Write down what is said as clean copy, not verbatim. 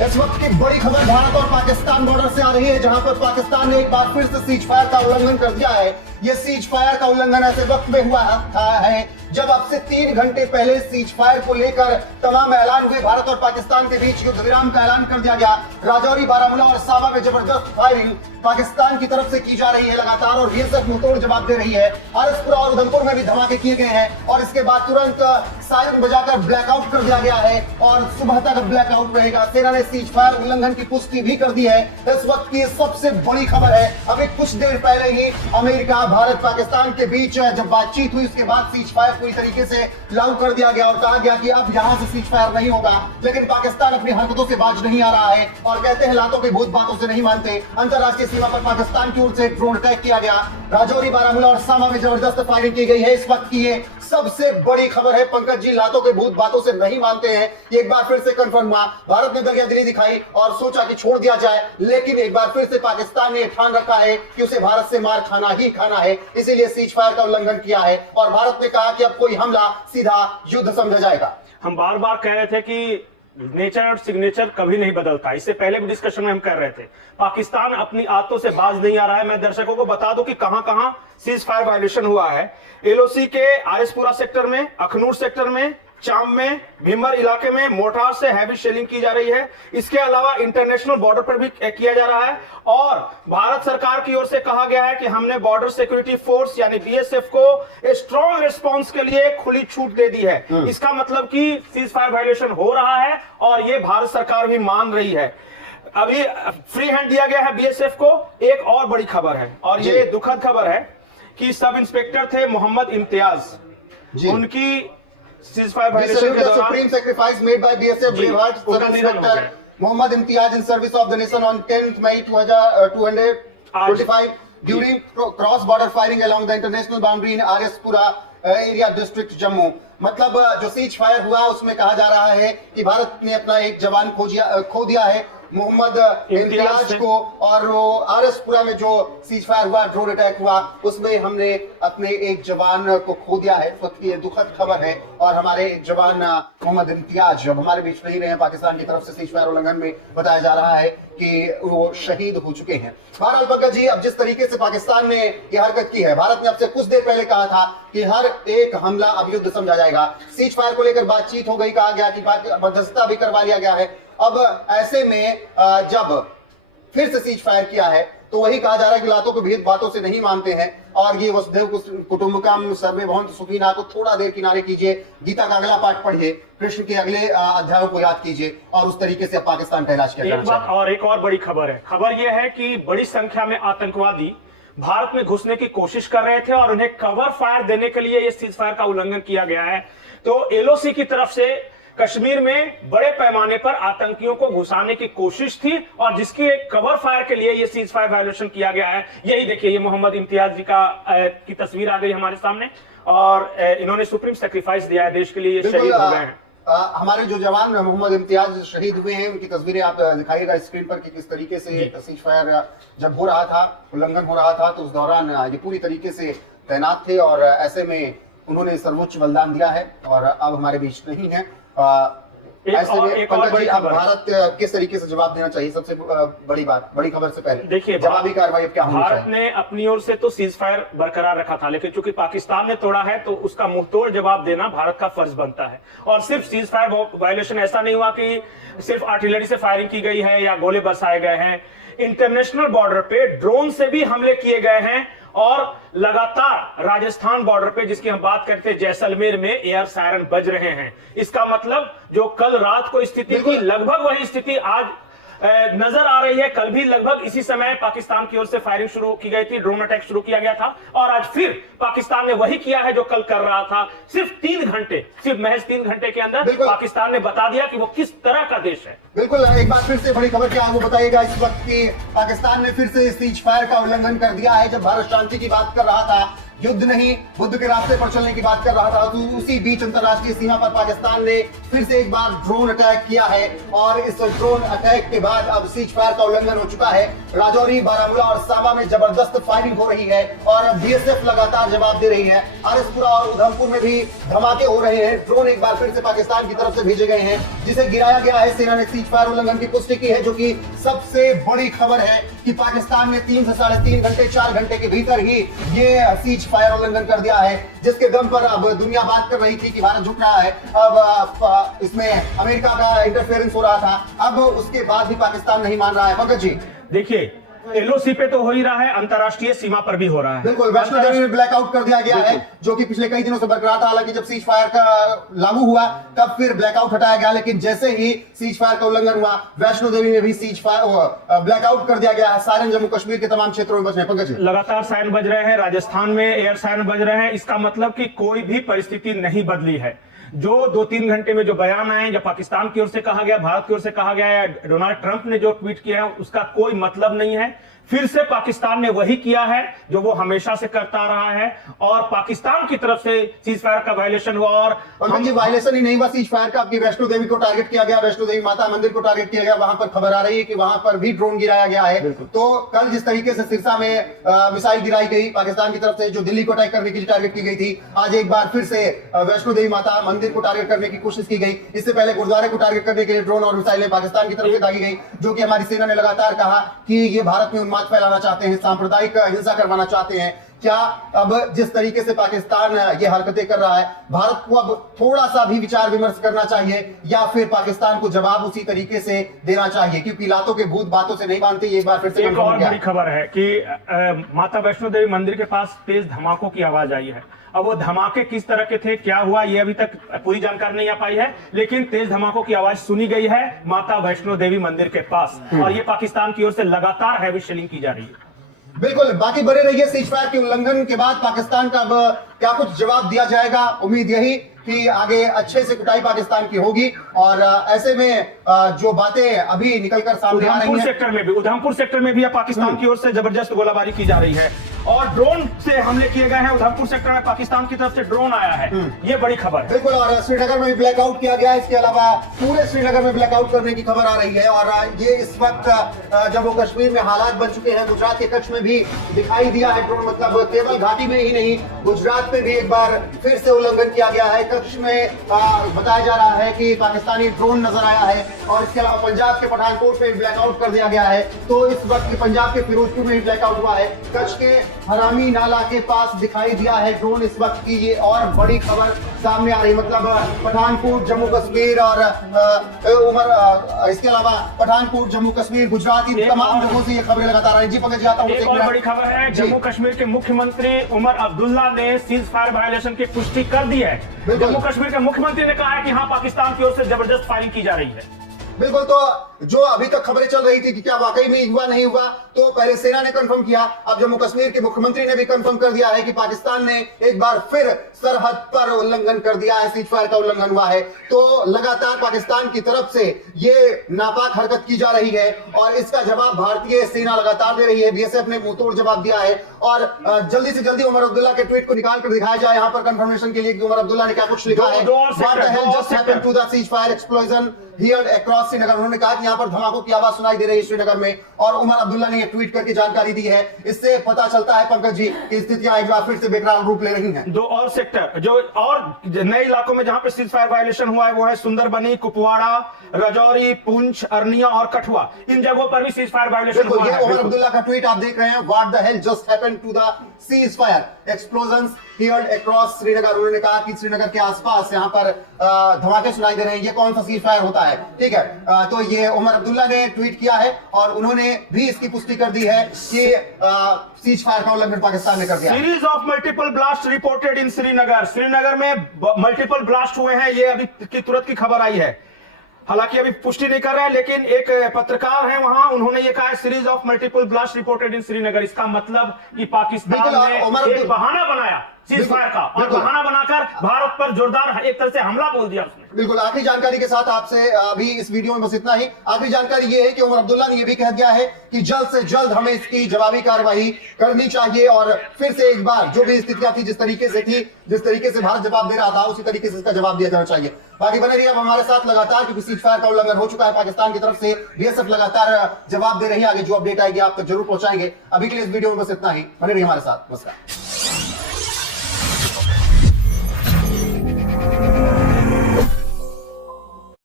इस वक्त की बड़ी खबर भारत और पाकिस्तान बॉर्डर से आ रही है, जहां पर पाकिस्तान ने एक बार फिर से सीज फायर का उल्लंघन कर दिया है। यह सीज फायर का उल्लंघन ऐसे वक्त में हुआ है जब अब से 3 घंटे पहले सीज फायर को लेकर तमाम ऐलान हुए। भारत और पाकिस्तान के बीच युद्ध विराम का ऐलान कर दिया गया। राजौरी, बारामूला और साबा में जबरदस्त फायरिंग पाकिस्तान की तरफ से की जा रही है लगातार, और बीएसएफ मुंहतोड़ जवाब दे रही है। आरएसपुरा और उधमपुर में भी धमाके किए गए हैं, और इसके बाद तुरंत सायरन बजाकर ब्लैकआउट कर दिया गया है और सुबह तक ब्लैकआउट रहेगा। सेना ने सीज फायर उल्लंघन की पुष्टि भी कर दी है। इस वक्त की सबसे बड़ी खबर है, अभी कुछ देर पहले ही अमेरिका, भारत, पाकिस्तान के बीच जब बातचीत हुई, उसके बाद सीज फायर पूरी तरीके से लागू कर दिया गया और कहा गया कि अब यहां से सीज फायर नहीं होगा। लेकिन पाकिस्तान अपनी हरकतों से बाज नहीं आ रहा है और कहते हैं लातों के भूत बातों से नहीं मानते। अंतरराष्ट्रीय सीमा पर पाकिस्तान की ओर से ड्रोन अटैक किया गया। राजौरी, बारामूला और सामा में जबरदस्त फायरिंग की गई है। इस वक्त की ये सबसे बड़ी खबर है। पंकज जी, लातों के भूत बातों से नहीं मानते हैं, एक बार फिर से कंफर्म हुआ। भारत ने दरियादिली दिखाई और सोचा कि छोड़ दिया जाए, लेकिन एक बार फिर से पाकिस्तान ने ठान रखा है कि उसे भारत से मार खाना ही खाना है, इसीलिए सीज फायर का उल्लंघन किया है। और भारत ने कहा कि अब कोई हमला सीधा युद्ध समझा जाएगा। हम बार बार कह रहे थे कि नेचर और सिग्नेचर कभी नहीं बदलता। इससे पहले भी डिस्कशन में हम कर रहे थे पाकिस्तान अपनी आदतों से बाज नहीं आ रहा है। मैं दर्शकों को बता दूं कि कहां कहां सीज फायर वायलेशन हुआ है। एलओसी के आरएसपुरा सेक्टर में, अखनूर सेक्टर में, चाम में, भीमर इलाके में मोर्टार से हैवी शेलिंग की जा रही है। इसके अलावा इंटरनेशनल बॉर्डर पर भी किया जा रहा है, और भारत सरकार की ओर से कहा गया है कि हमने बॉर्डर सिक्योरिटी फोर्स यानी बीएसएफ को स्ट्रॉन्ग रिस्पांस के लिए खुली छूट दे दी है। इसका मतलब कि सीज फायर वायलेशन हो रहा है और ये भारत सरकार भी मान रही है। अभी फ्री हैंड दिया गया है बीएसएफ को। एक और बड़ी खबर है, और ये दुखद खबर है कि सब इंस्पेक्टर थे मोहम्मद इम्तियाज, उनकी सीज फायर वायलेशन के दौरान supreme sacrifice made by BSF braveheart sub inspector Mohammad Imtiaz in service of the nation on 10th May 2025 during cross border firing along the international boundary in RS Pura area district Jammu. मतलब जो cease fire हुआ उसमें कहा जा रहा है कि भारत ने अपना एक जवान खो दिया है, मोहम्मद इम्तियाज को, और वो आरएसपुरा में जो सीज फायर हुआ, ड्रोन अटैक हुआ, उसमें हमने अपने एक जवान को खो दिया है। इस वक्त की ये दुखद खबर है, और हमारे एक जवान मोहम्मद इम्तियाज अब हमारे बीच नहीं रहे। पाकिस्तान की तरफ से सीज फायर उल्लंघन में बताया जा रहा है कि वो शहीद हो चुके हैं। बहरहाल पंकज जी, अब जिस तरीके से पाकिस्तान ने ये हरकत की है, भारत ने अब से कुछ देर पहले कहा था कि हर एक हमला अब युद्ध समझा जाएगा। सीज फायर को लेकर बातचीत हो गई, कहा गया कि मध्यस्थता भी करवा लिया गया है। अब ऐसे में जब फिर से सीज फायर किया है तो वही कहा जा रहा है कि लातों को भेद बातों से नहीं मानते हैं, और ये वसुधैव कुटुंबकम सर्वे भवन्तु सुखिनः को थोड़ा देर किनारे कीजिए, गीता का अगला पाठ पढ़िए, कृष्ण के अगले अध्यायों को याद कीजिए, और उस तरीके से पाकिस्तान का इलाज किया जाना चाहिए। एक और बड़ी खबर है। खबर यह है कि बड़ी संख्या में आतंकवादी भारत में घुसने की कोशिश कर रहे थे, और उन्हें कवर फायर देने के लिए यह सीज फायर का उल्लंघन किया गया है। तो एलओसी की तरफ से कश्मीर में बड़े पैमाने पर आतंकियों को घुसाने की कोशिश थी, और जिसकी कवर फायर के लिए यह सीज फायर वायलेशन किया गया है। यही देखिए, ये मोहम्मद इम्तियाज जी की तस्वीर आ गई हमारे सामने, और इन्होंने सुप्रीम सैक्रिफाइस दिया है देश के लिए, शहीद हो गए हैं। हमारे जो जवान मोहम्मद इम्तियाज शहीद हुए हैं, उनकी तस्वीरें आप दिखाइएगा स्क्रीन पर कि किस तरीके से सीज फायर जब हो रहा था, उल्लंघन हो रहा था, तो उस दौरान ये पूरी तरीके से तैनात थे, और ऐसे में उन्होंने सर्वोच्च बलिदान दिया है और अब हमारे बीच नहीं है। भारत किस तरीके से जवाब देना चाहिए? सबसे बड़ी खबर से पहले देखिए, जवाबी कार्रवाई क्या होनी चाहिए? भारत ने अपनी ओर से तो सीज फायर बरकरार रखा था, लेकिन चूंकि पाकिस्तान ने तोड़ा है तो उसका मुंहतोड़ जवाब देना भारत का फर्ज बनता है। और सिर्फ सीज फायर वायलेशन ऐसा नहीं हुआ कि सिर्फ आर्टिलरी से फायरिंग की गई है या गोले बरसाए गए हैं। इंटरनेशनल बॉर्डर पे ड्रोन से भी हमले किए गए हैं, और लगातार राजस्थान बॉर्डर पे, जिसकी हम बात करते हैं, जैसलमेर में एयर सायरन बज रहे हैं। इसका मतलब जो कल रात को स्थिति थी, लगभग वही स्थिति आज नजर आ रही है। कल भी लगभग इसी समय पाकिस्तान की ओर से फायरिंग शुरू की गई थी, ड्रोन अटैक शुरू किया गया था, और आज फिर पाकिस्तान ने वही किया है जो कल कर रहा था। सिर्फ महज 3 घंटे के अंदर पाकिस्तान ने बता दिया कि वो किस तरह का देश है। बिल्कुल, एक बार फिर से बड़ी खबर क्या है वो बताइएगा इस वक्त की। पाकिस्तान ने फिर से सीज फायर का उल्लंघन कर दिया है। जब भारत शांति की बात कर रहा था युद्ध नहीं बुद्ध के रास्ते पर चलने की बात कर रहा था। तो उसी बीच अंतरराष्ट्रीय सीमा पर पाकिस्तान ने फिर से एक बार ड्रोन अटैक किया है और इस ड्रोन अटैक के बाद अब सीज फायर का उल्लंघन हो चुका है। राजौरी, बारामूला और सांबा में जबरदस्त फायरिंग हो रही है और बीएसएफ लगातार जवाब दे रही है। आरएसपुरा और उधमपुर में भी धमाके हो रहे हैं। ड्रोन एक बार फिर से पाकिस्तान की तरफ से भेजे गए हैं जिसे गिराया गया है। सेना ने सीज फायर उल्लंघन की पुष्टि की है, जो कि सबसे बड़ी खबर है कि पाकिस्तान ने 3 से 3.5 घंटे 4 घंटे के भीतर ही ये सीज फायर उल्लंघन कर दिया है, जिसके दम पर अब दुनिया बात कर रही थी कि भारत झुक रहा है। अब इसमें अमेरिका का इंटरफेरेंस हो रहा था, अब उसके बाद भी पाकिस्तान नहीं मान रहा है। पंकज जी देखिए, एलओसी पे तो हो ही रहा है, अंतरराष्ट्रीय सीमा पर भी हो रहा है। बिल्कुल, वैष्णो देवी में ब्लैकआउट कर दिया गया है, जो कि पिछले कई दिनों से बरकरार था। हालांकि जब सीज फायर का लागू हुआ तब फिर ब्लैकआउट हटाया गया, लेकिन जैसे ही सीज फायर का उल्लंघन हुआ वैष्णो देवी में भी सीज फायर ब्लैकआउट कर दिया गया है। सायरन जम्मू कश्मीर के तमाम क्षेत्रों में बज रहे हैं। पंकज, लगातार सायरन बज रहे हैं, राजस्थान में एयर सायरन बज रहे हैं। इसका मतलब कि कोई भी परिस्थिति नहीं बदली है। जो 2-3 घंटे में जो बयान आए, जब पाकिस्तान की ओर से कहा गया, भारत की ओर से कहा गया, या डोनाल्ड ट्रंप ने जो ट्वीट किया है, उसका कोई मतलब नहीं है। फिर से पाकिस्तान ने वही किया है जो वो हमेशा से करता रहा है और पाकिस्तान की तरफ से सीज फायर का वायलेशन हुआ। और वायलेशन ही नहीं हुआ सीज फायर का, आपकी वैष्णो देवी को टारगेट किया गया, वैष्णो देवी माता मंदिर को टारगेट किया गया। वहां पर खबर आ रही है कि वहां पर भी ड्रोन गिराया गया है। तो कल जिस तरीके से सिरसा में मिसाइल गिराई गई पाकिस्तान की तरफ से, जो दिल्ली को अटैक करने के लिए टारगेट की गई थी, आज एक बार फिर से वैष्णो देवी माता मंदिर को टारगेट करने की कोशिश की गई। इससे पहले गुरुद्वारे को टारगेट करने के लिए ड्रोन और मिसाइलें पाकिस्तान की तरफ से दागी गई, जो कि हमारी सेना ने लगातार कहा कि ये भारत में उन्माद फैलाना चाहते हैं, सांप्रदायिक हिंसा करवाना चाहते हैं। क्या अब जिस तरीके से पाकिस्तान ये हरकतें कर रहा है, भारत को अब थोड़ा सा भी विचार विमर्श करना चाहिए या फिर पाकिस्तान को जवाब उसी तरीके से देना चाहिए? क्योंकि लातों के भूत बातों से नहीं मानते। एक बार फिर से एक और बड़ी खबर है कि माता वैष्णो देवी मंदिर के पास तेज धमाकों की आवाज आई है। अब वो धमाके किस तरह के थे, क्या हुआ, ये अभी तक पूरी जानकारी नहीं आ पाई है, लेकिन तेज धमाकों की आवाज सुनी गई है माता वैष्णो देवी मंदिर के पास और ये पाकिस्तान की ओर से लगातार हैवी शेलिंग की जा रही है। बिल्कुल, बाकी बने रहिए। सीज फायर के उल्लंघन के बाद पाकिस्तान का अब क्या कुछ जवाब दिया जाएगा। उम्मीद यही कि आगे अच्छे से कुटाई पाकिस्तान की होगी और ऐसे में जो बातें अभी निकलकर सामने आ रही हैं, उधमपुर सेक्टर में भी पाकिस्तान की ओर से जबरदस्त गोलाबारी की जा रही है और ड्रोन से हमले किए गए हैं। उधमपुर सेक्टर में पाकिस्तान की तरफ से ड्रोन आया है, ये बड़ी खबर है। बिल्कुल, और श्रीनगर में भी ब्लैकआउट किया गया है। इसके अलावा पूरे श्रीनगर में ब्लैकआउट करने की खबर आ रही है और ये इस वक्त जम्मू कश्मीर में हालात बन चुके हैं। गुजरात के कच्छ में भी दिखाई दिया है ड्रोन, मतलब केवल घाटी में ही नहीं, गुजरात में भी एक बार फिर से उल्लंघन किया गया है। कच्छ में बताया जा रहा है कि पाकिस्तानी ड्रोन नजर आया है और इसके अलावा पंजाब के पठानकोट में ब्लैकआउट कर दिया गया है। तो इस वक्त पंजाब के फिरोजपुर में भी ब्लैकआउट हुआ है। कच्छ के हरामी नाला के पास दिखाई दिया है ड्रोन इस वक्त की। ये और बड़ी खबर सामने आ रही, मतलब पठानकोट, जम्मू कश्मीर और इसके अलावा पठानकोट, जम्मू कश्मीर, गुजरात, इन तमाम जगहों से ये खबरें लगातार आ रही। जी पंकज, जाता हूं। एक और बड़ी खबर है, जम्मू कश्मीर के मुख्यमंत्री उमर अब्दुल्ला ने सीज फायर वायलेशन की पुष्टि कर दी है। जम्मू कश्मीर के मुख्यमंत्री ने कहा है कि हाँ, पाकिस्तान की ओर से जबरदस्त फायरिंग की जा रही है। बिल्कुल, तो जो अभी तक खबरें चल रही थी कि क्या वाकई में हुआ नहीं हुआ, तो पहले सेना ने कंफर्म किया, अब जम्मू कश्मीर के मुख्यमंत्री ने भी कंफर्म कर दिया है कि पाकिस्तान ने एक बार फिर सरहद पर उल्लंघन कर दिया है, सीज फायर का उल्लंघन हुआ है। तो लगातार पाकिस्तान की तरफ से ये नापाक हरकत की जा रही है और इसका जवाब भारतीय सेना लगातार दे रही है। बीएसएफ ने मुंहतोड़ जवाब दिया है और जल्दी से जल्दी उमर अब्दुल्ला के ट्वीट को निकाल कर दिखाया जाए यहाँ पर कंफर्मेशन के लिए कि उमर अब्दुल्ला ने क्या कुछ लिखा है। उन्होंने कहा कि यहाँ पर धमाकों की आवाज सुनाई दे रही है श्रीनगर में और उमर अब्दुल्ला ने ये ट्वीट करके जानकारी दी है। इससे पता चलता है पंकज जी कि स्थितियां एक बार फिर से बेकरार रूप ले रही हैं। दो और सेक्टर जो और नए इलाकों में जहां पे सीज फायर वायलेशन हुआ है वो है सुंदरबनी, कुपवाड़ा, राजौरी, पुंछ, अरनिया और कठुआ। इन जगहों पर भी सीज फायर वायलेशन हुआ है। उमर अब्दुल्ला का ट्वीट आप देख रहे हैं, what the hell just happened to the ceasefire, explosions heard across Srinagar. उन्होंने कहा कि श्रीनगर के आसपास यहाँ पर धमाके सुनाई दे रहे हैं, ये कौन सा सीज फायर होता है? ठीक है, तो ये उमर अब्दुल्ला ने ट्वीट किया है और उन्होंने भी इसकी पुष्टि कर दी है कि सीज फायर का उल्लंघन पाकिस्तान ने कर दिया। Series of multiple blast reported in Srinagar. Srinagar में मल्टीपल ब्लास्ट हुए हैं, ये अभी की तुरंत की खबर आई है। हालांकि अभी पुष्टि नहीं कर रहे हैं, लेकिन एक पत्रकार है वहां, उन्होंने ये कहा है series of multiple blast reported in Srinagar. इसका मतलब कि पाकिस्तान ने एक बहाना बनाया सीज फायर का, और बहाना बनाकर भारत पर जोरदार एक तरह से हमला बोल दिया उसने। बिल्कुल, आखिरी जानकारी के साथ आपसे अभी इस वीडियो में बस इतना ही। आखिरी जानकारी ये है कि उमर अब्दुल्ला ने यह भी कह दिया है कि जल्द से जल्द हमें इसकी जवाबी कार्रवाई करनी चाहिए, और फिर से एक बार जो भी स्थितियां थी, जिस तरीके से थी, जिस तरीके से भारत जवाब दे रहा था, उसी तरीके से इसका जवाब दिया जाना चाहिए। बाकी बने रहिए अब हमारे साथ लगातार, क्योंकि सीज फायर का उल्लंघन हो चुका है पाकिस्तान की तरफ से। बीएसएफ लगातार जवाब दे रही है, आगे जो अपडेट आएगी आप तक जरूर पहुंचाएंगे। अभी के लिए इस वीडियो में बस इतना ही, बने रहिए हमारे साथ। नमस्कार।